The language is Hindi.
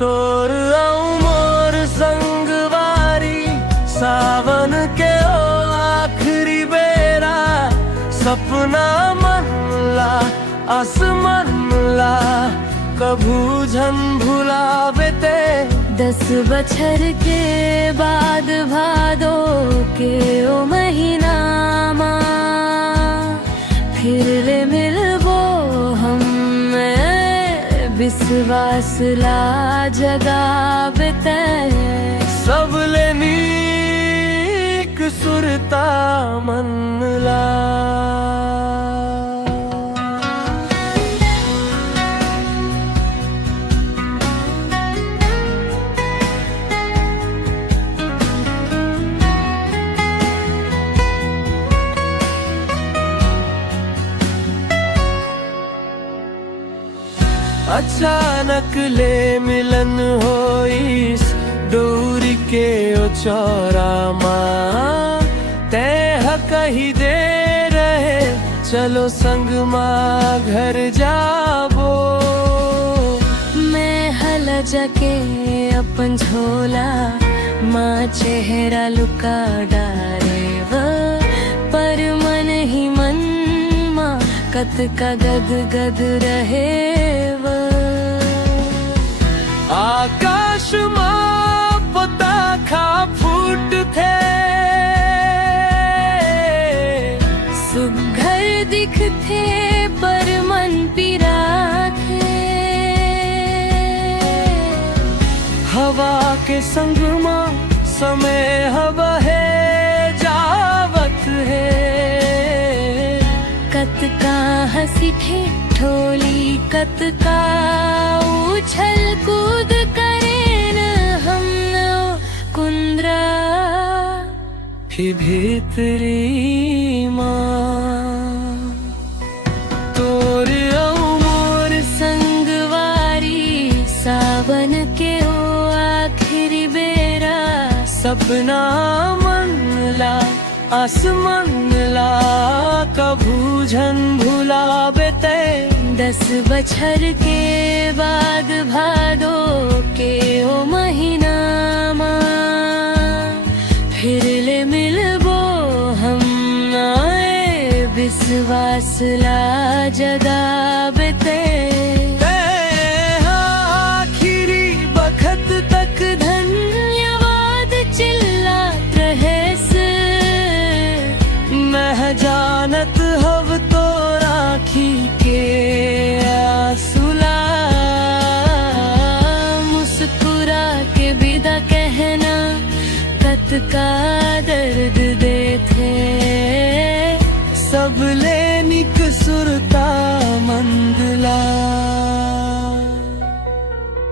तोर आऊं मोर संगवारी सावन के ओ आखिरी बेरा सपना मनला आसमनला कभू झन भुलावे ते 10 बछर के बाद भादो के ओ महीना फिर ले मिलबो हम विश्वास ला जगावे ते सब ले नीक सुरता मनला। अचानक ले मिलन होइस डोरी के ओ चौरा माँ तैह कही दे रहे चलो संग माँ घर जाबो। मैं हल जाके अपन झोला माँ चेहरा लुका डारे पर मन ही मन माँ कत का गद गद रहे आकाश माँ पताखा फूट थे सुघर दिखते पर मन पिरा थे हवा के संग माँ समय हवा है जावत है कत का हंसी ठोली कत का उछल कूद करेन हम कुंद्रा ही भीतरी माँ तोर आऊं मोर संगवारी सावन के ओ आखिरी बेरा सपना मनला आसमनला कभू झन भुलावे ते 10 बछर के बाद भादो के ओ महीना फिर ले मिलबो हम आए विश्वास ला जगावे ते आखिरी बखत तक धन्यवाद चिल्लात रहेस मैं जानत हव तो राखी के आंसुला मुस्कुरा के विदा कहना कत का दर्द देते सब ले निक सुरता मंदला।